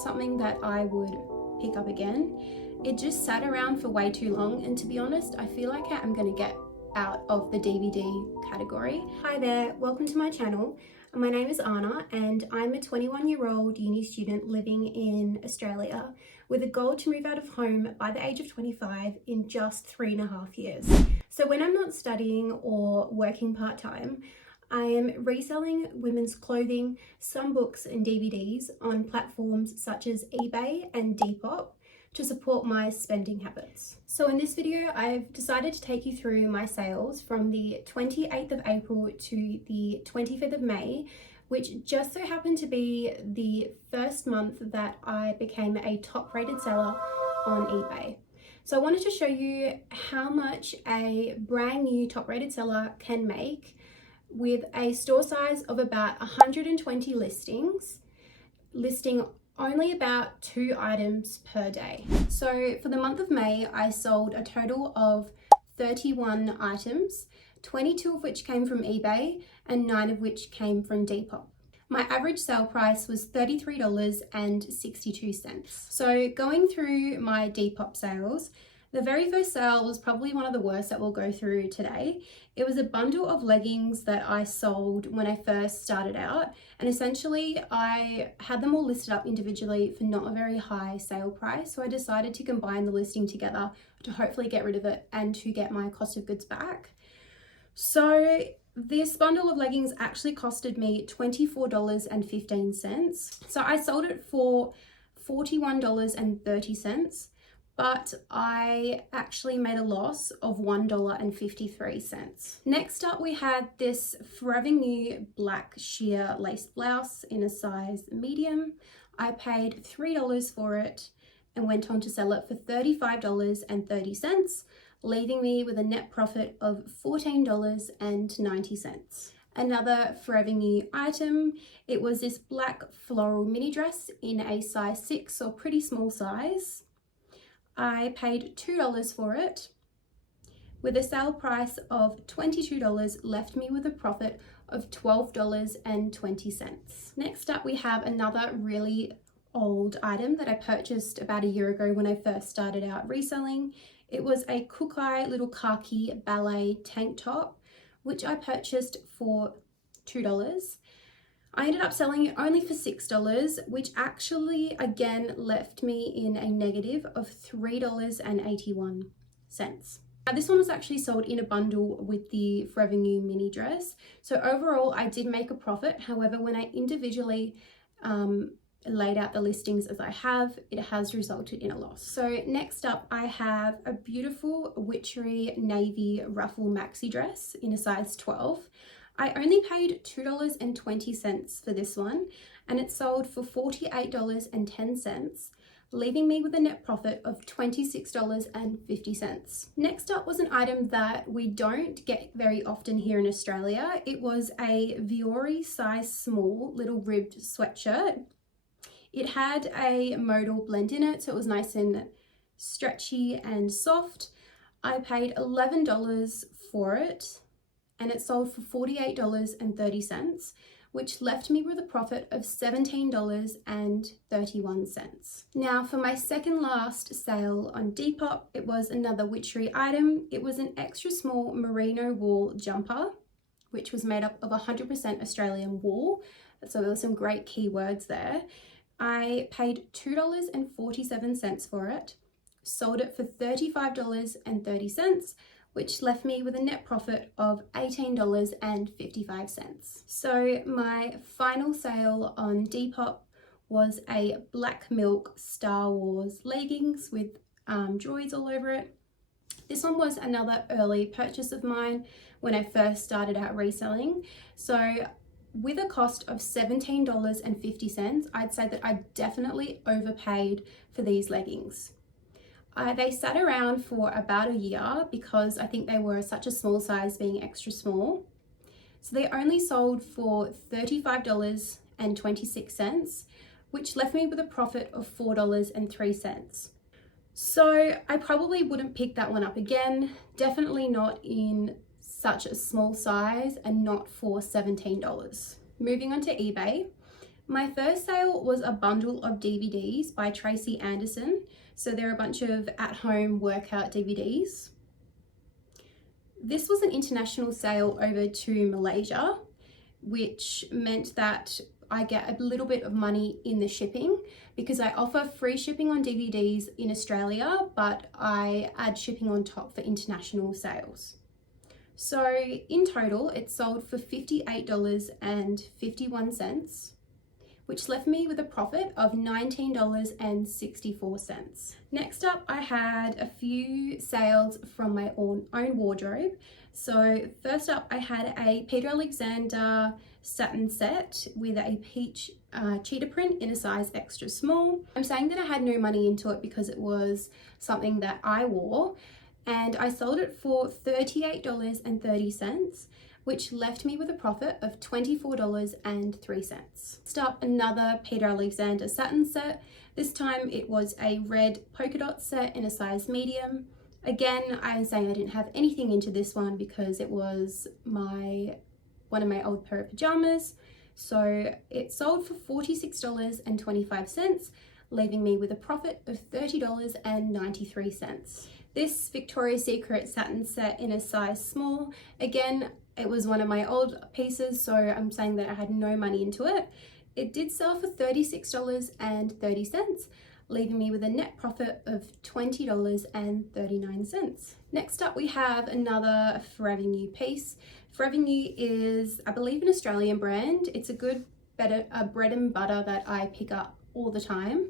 not something that I would pick up again. It just sat around for way too long, and to be honest, I feel like I'm gonna get out of the DVD category. Hi there, welcome to my channel. My name is Anna and I'm a 21-year-old uni student living in Australia with a goal to move out of home by the age of 25 in just 3.5 years. So when I'm not studying or working part-time, I am reselling women's clothing, some books and DVDs on platforms such as eBay and Depop to support my spending habits. So in this video, I've decided to take you through my sales from the 28th of April to the 25th of May, which just so happened to be the first month that I became a top rated seller on eBay. So I wanted to show you how much a brand new top rated seller can make with a store size of about 120 listings, listing only about 2 items per day. So for the month of May, I sold a total of 31 items, 22 of which came from eBay and 9 of which came from Depop. My average sale price was $33.62. So going through my Depop sales, the very first sale was probably one of the worst that we'll go through today. It was a bundle of leggings that I sold when I first started out, and essentially I had them all listed up individually for not a very high sale price, so I decided to combine the listing together to hopefully get rid of it and to get my cost of goods back. So this bundle of leggings actually costed me $24.15. So I sold it for $41.30. but I actually made a loss of $1.53. Next up, we had this forever new black sheer lace blouse in a size medium. I paid $3 for it and went on to sell it for $35.30, leaving me with a net profit of $14.90. Another forever new item, it was this black floral mini dress in a size 6 or pretty small size. I paid $2 for it, with a sale price of $22 left me with a profit of $12.20. Next up, we have another really old item that I purchased about a year ago when I first started out reselling. It was a Kookai little khaki ballet tank top, which I purchased for $2. I ended up selling it only for $6, which actually again left me in a negative of $3.81. Now this one was actually sold in a bundle with the Forever New mini dress. So overall I did make a profit. However, when I individually laid out the listings as I have, it has resulted in a loss. So next up I have a beautiful witchery navy ruffle maxi dress in a size 12. I only paid $2.20 for this one, and it sold for $48.10, leaving me with a net profit of $26.50. Next up was an item that we don't get very often here in Australia. It was a Viore size small little ribbed sweatshirt. It had a modal blend in it, so it was nice and stretchy and soft. I paid $11 for it, and it sold for $48.30, which left me with a profit of $17.31. Now for my second last sale on Depop, it was another witchery item. It was an extra small merino wool jumper, which was made up of 100% Australian wool. So there were some great keywords there. I paid $2.47 for it, sold it for $35.30, which left me with a net profit of $18.55. So my final sale on Depop was a black milk Star Wars leggings with droids all over it. This one was another early purchase of mine when I first started out reselling. So with a cost of $17.50, I'd say that I definitely overpaid for these leggings. They sat around for about a year because I think they were such a small size, being extra small. So they only sold for $35.26, which left me with a profit of $4.03. So I probably wouldn't pick that one up again, definitely not in such a small size and not for $17. Moving on to eBay, My first sale was a bundle of DVDs by Tracy Anderson. So they're a bunch of at-home workout DVDs. This was an international sale over to Malaysia, which meant that I get a little bit of money in the shipping because I offer free shipping on DVDs in Australia, but I add shipping on top for international sales. So in total, it sold for $58.51, which left me with a profit of $19.64. Next up, I had a few sales from my own wardrobe. So first up, I had a Peter Alexander satin set with a peach cheetah print in a size extra small. I'm saying that I had no money into it because it was something that I wore, and I sold it for $38.30, which left me with a profit of $24.03. Next up, another Peter Alexander satin set. This time it was a red polka dot set in a size medium. Again, I'm saying I didn't have anything into this one because it was one of my old pair of pajamas. So it sold for $46.25, leaving me with a profit of $30.93. This Victoria's Secret satin set in a size small. Again, it was one of my old pieces, so I'm saying that I had no money into it. It did sell for $36.30, leaving me with a net profit of $20.39. Next up, we have another Forever New piece. Forever New is, I believe, an Australian brand. It's a good bread and butter that I pick up all the time.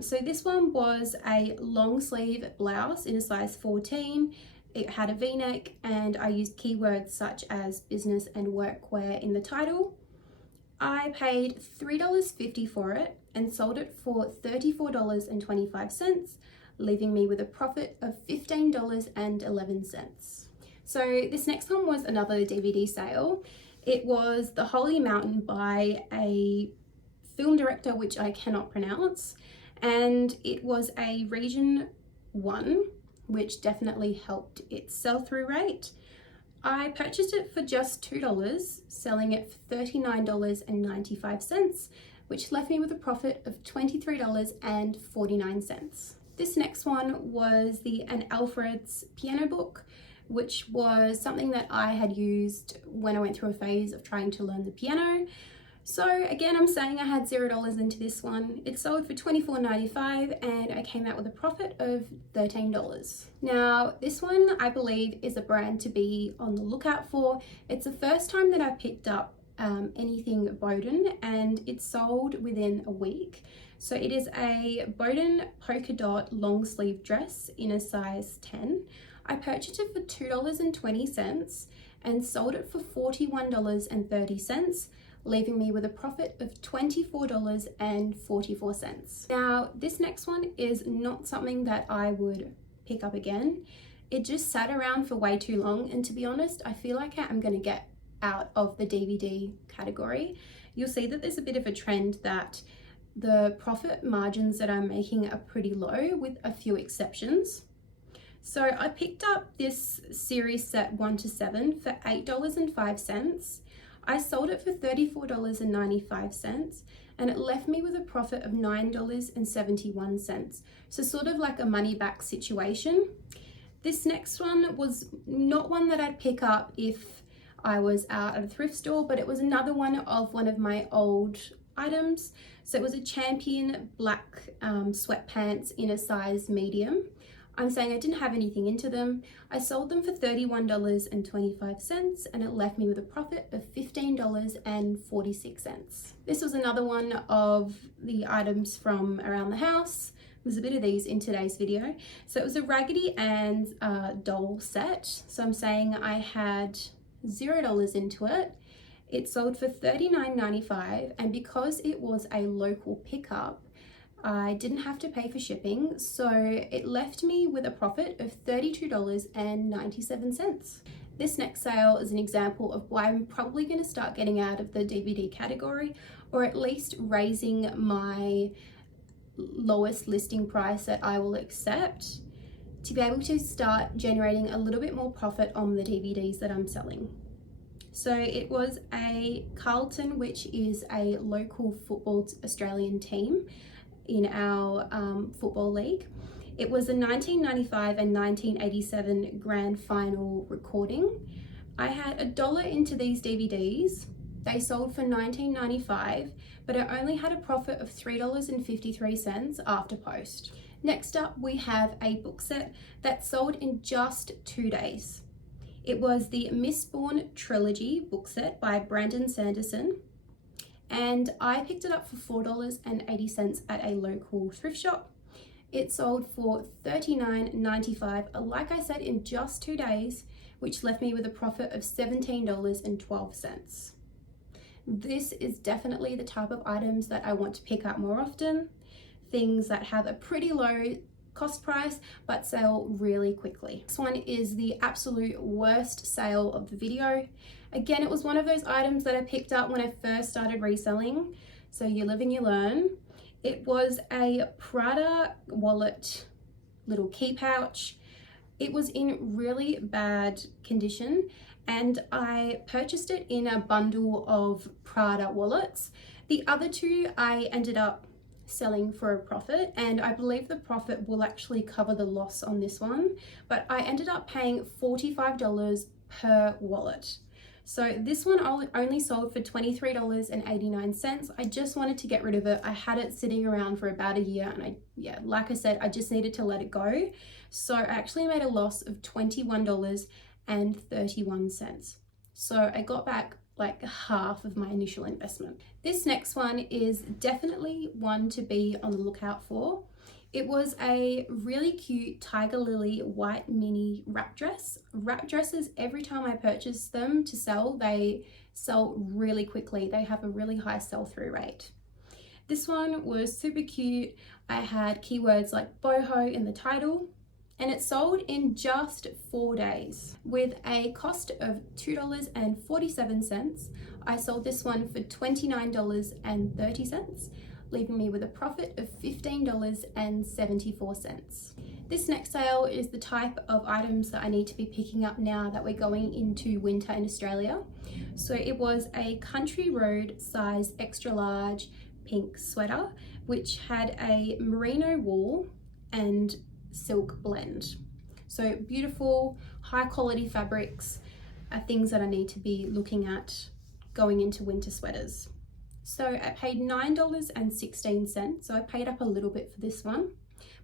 So this one was a long sleeve blouse in a size 14. It had a v-neck, and I used keywords such as business and workwear in the title. I paid $3.50 for it and sold it for $34.25, leaving me with a profit of $15.11. So this next one was another DVD sale. It was The Holy Mountain by a film director which I cannot pronounce, and it was a region 1, which definitely helped its sell-through rate. I purchased it for just $2, selling it for $39.95, which left me with a profit of $23.49. This next one was an Alfred's piano book, which was something that I had used when I went through a phase of trying to learn the piano. So again, I'm saying I had $0 into this one. It sold for $24.95 and I came out with a profit of $13. Now, this one I believe is a brand to be on the lookout for. It's the first time that I picked up anything Bowden, and it sold within a week. So it is a Bowden polka dot long sleeve dress in a size 10. I purchased it for $2.20 and sold it for $41.30, leaving me with a profit of $24.44. Now, this next one is not something that I would pick up again. It just sat around for way too long, and to be honest, I feel like I'm going to get out of the DVD category. You'll see that there's a bit of a trend that the profit margins that I'm making are pretty low, with a few exceptions. So I picked up this series set 1 to 7 for $8.05. I sold it for $34.95 and it left me with a profit of $9.71. So sort of like a money back situation. This next one was not one that I'd pick up if I was out at a thrift store, but it was another one of my old items. So it was a Champion black sweatpants in a size medium. I'm saying I didn't have anything into them. I sold them for $31.25 and it left me with a profit of $15.46. This was another one of the items from around the house. There's a bit of these in today's video. So it was a Raggedy Ann's doll set. So I'm saying I had $0 into it. It sold for $39.95, and because it was a local pickup, I didn't have to pay for shipping, so it left me with a profit of $32.97. This next sale is an example of why I'm probably going to start getting out of the DVD category, or at least raising my lowest listing price that I will accept to be able to start generating a little bit more profit on the DVDs that I'm selling. So it was a Carlton, which is a local football Australian team in our football league. It was a 1995 and 1987 grand final recording. I had $1 into these DVDs. They sold for $19.95, but I only had a profit of $3.53 after post. Next up, we have a book set that sold in just 2 days. It was the Mistborn Trilogy book set by Brandon Sanderson, and I picked it up for $4.80 at a local thrift shop. It sold for $39.95, like I said, in just 2 days, which left me with a profit of $17.12. This is definitely the type of items that I want to pick up more often, things that have a pretty low cost price but sell really quickly. This one is the absolute worst sale of the video. Again, it was one of those items that I picked up when I first started reselling, so you live and you learn. It was a Prada wallet, little key pouch. It was in really bad condition, and I purchased it in a bundle of Prada wallets. The other two I ended up selling for a profit, and I believe the profit will actually cover the loss on this one, but I ended up paying $45 per wallet. So this one only sold for $23.89. I just wanted to get rid of it. I had it sitting around for about a year, and like I said, I just needed to let it go. So I actually made a loss of $21.31. So I got back like half of my initial investment. This next one is definitely one to be on the lookout for. It was a really cute tiger lily white mini wrap dress. Wrap dresses, every time I purchase them to sell, they sell really quickly. They have a really high sell-through rate. This one was super cute. I had keywords like boho in the title, and it sold in just 4 days. With a cost of $2.47, I sold this one for $29.30, leaving me with a profit of $15.74. This next sale is the type of items that I need to be picking up now that we're going into winter in Australia. So it was a Country Road size extra large pink sweater, which had a merino wool and silk blend. So beautiful, high quality fabrics are things that I need to be looking at going into winter sweaters. So I paid $9.16, so I paid up a little bit for this one,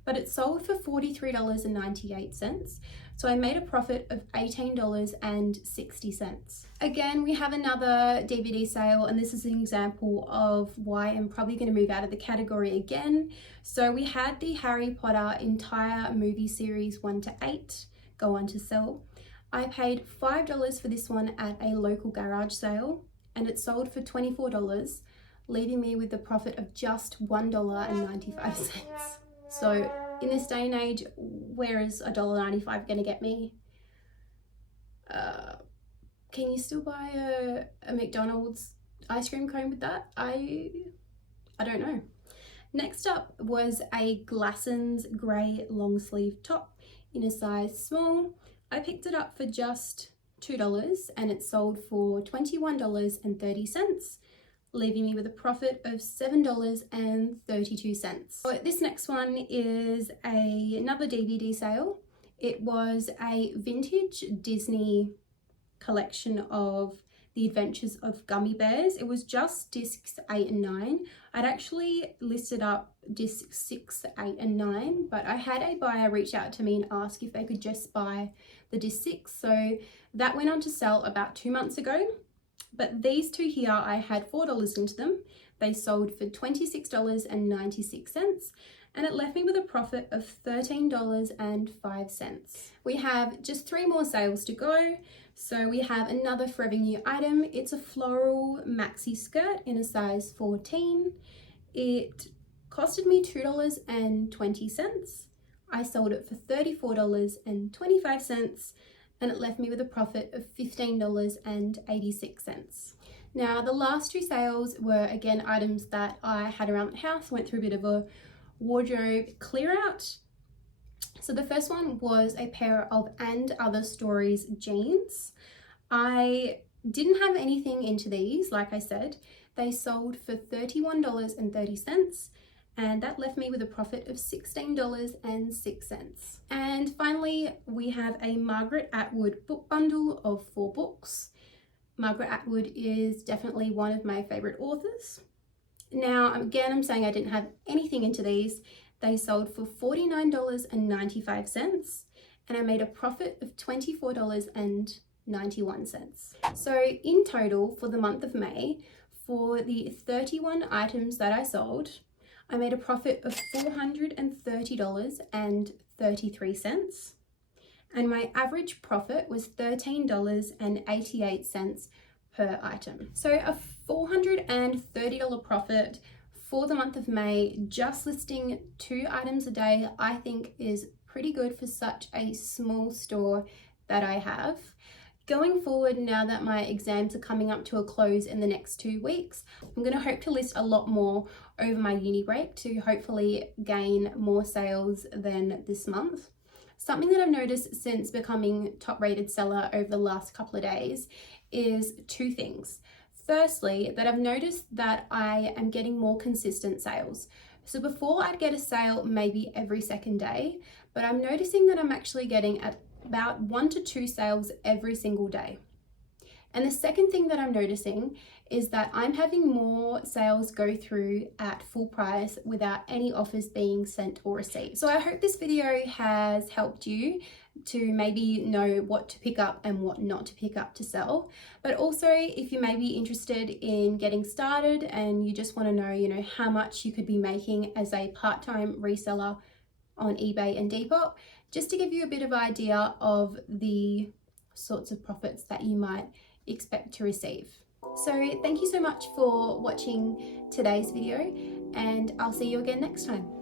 but it sold for $43.98. So I made a profit of $18.60. Again, we have another DVD sale, and this is an example of why I'm probably going to move out of the category again. So we had the Harry Potter entire movie series 1 to 8 go on to sell. I paid $5 for this one at a local garage sale, and it sold for $24, leaving me with a profit of just $1.95. So in this day and age, where is $1.95 going to get me? Can you still buy a McDonald's ice cream cone with that? I don't know. Next up was a Glassons grey long sleeve top in a size small. I picked it up for just $2, and it sold for $21.30, leaving me with a profit of $7.32. So this next one is another DVD sale. It was a vintage Disney collection of The Adventures of Gummy Bears. It was just discs 8 and 9. I'd actually listed up discs 6, 8 and 9, but I had a buyer reach out to me and ask if they could just buy the disc 6. So that went on to sell about 2 months ago. But these two here, I had $4 into them. They sold for $26.96, and it left me with a profit of $13.05. We have just 3 more sales to go. So we have another Forever New item. It's a floral maxi skirt in a size 14. It costed me $2.20. I sold it for $34.25. and it left me with a profit of $15.86. Now, the last 2 sales were again items that I had around the house, went through a bit of a wardrobe clear out. So the first one was a pair of And Other Stories jeans. I Didn't have anything into these, like I said. They sold for $31.30, and that left me with a profit of $16.06. And finally, we have a Margaret Atwood book bundle of 4 books. Margaret Atwood is definitely one of my favorite authors. Now, again, I'm saying I didn't have anything into these. They sold for $49.95, and I made a profit of $24.91. So in total for the month of May, for the 31 items that I sold, I made a profit of $430.33, and my average profit was $13.88 per item. So a $430 profit for the month of May, just listing 2 items a day, I think is pretty good for such a small store that I have. Going forward, now that my exams are coming up to a close in the next 2 weeks, I'm going to hope to list a lot more over my uni break to hopefully gain more sales than this month. Something that I've noticed since becoming top rated seller over the last couple of days is 2 things. Firstly, that I've noticed that I am getting more consistent sales. So before I'd get a sale maybe every second day, but I'm noticing that I'm actually getting at about 1 to 2 sales every single day. And the second thing that I'm noticing is that I'm having more sales go through at full price without any offers being sent or received. So I hope this video has helped you to maybe know what to pick up and what not to pick up to sell. But also, if you may be interested in getting started and you just want to know, how much you could be making as a part-time reseller on eBay and Depop, just to give you a bit of idea of the sorts of profits that you might expect to receive. So thank you so much for watching today's video, and I'll see you again next time.